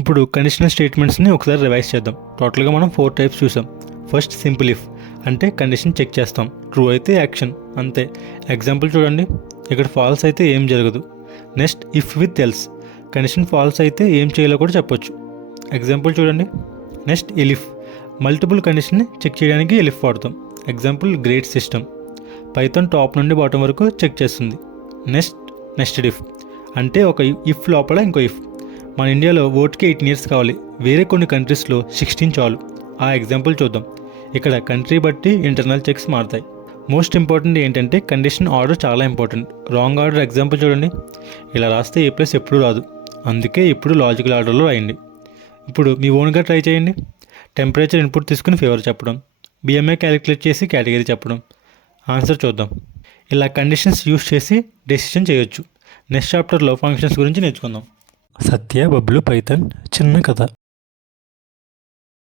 ఇప్పుడు కండిషనల్ స్టేట్మెంట్స్ని ఒకసారి రివైజ్ చేద్దాం. టోటల్గా మనం 4 టైప్స్ చూసాం. ఫస్ట్ సింపుల్ ఇఫ్ అంటే కండిషన్ చెక్ చేస్తాం. ట్రూ అయితే యాక్షన్ అంతే. ఎగ్జాంపుల్ చూడండి, ఇక్కడ ఫాల్స్ అయితే ఏం జరగదు. Next if with else condition false అయితే ఏం చేయాలో కూడా చెప్పొచ్చు. ఎగ్జాంపుల్ చూడండి. నెక్స్ట్ ఎలిఫ్ మల్టిపుల్ కండిషన్ని చెక్ చేయడానికి ఎలిఫ్ వాడతాం. Example grade system. Python top నుండి బాటం వరకు చెక్ చేస్తుంది. నెక్స్ట్ ఇఫ్ అంటే ఒక ఇఫ్ లోపల ఇంకో ఇఫ్. మన ఇండియాలో ఓట్కి 18 years కావాలి, వేరే కొన్ని కంట్రీస్లో 16 చాలు. ఆ ఎగ్జాంపుల్ చూద్దాం. ఇక్కడ కంట్రీ బట్టి ఇంటర్నల్ చెక్స్ మారుతాయి. మోస్ట్ ఇంపార్టెంట్ ఏంటంటే కండిషన్ ఆర్డర్ చాలా ఇంపార్టెంట్. రాంగ్ ఆర్డర్ ఎగ్జాంపుల్ చూడండి, ఇలా రాస్తే ఏ ప్లస్ ఎప్పుడు రాదు, అందుకే ఇప్పుడు లాజికల్ ఆర్డర్లో రాయండి. ఇప్పుడు మీ ఓన్గా ట్రై చేయండి. టెంపరేచర్ ఇన్పుట్ తీసుకుని ఫీవర్ చెప్పడం, బిఎంఐ క్యాలిక్యులేట్ చేసి కేటగిరీ చెప్పడం. ఆన్సర్ చూద్దాం. ఇలా కండిషన్స్ యూస్ చేసి డెసిషన్ చేయొచ్చు. నెక్స్ట్ చాప్టర్లో ఫంక్షన్స్ గురించి నేర్చుకుందాం. సత్య బబ్లు పైథాన్ చిన్న కథ.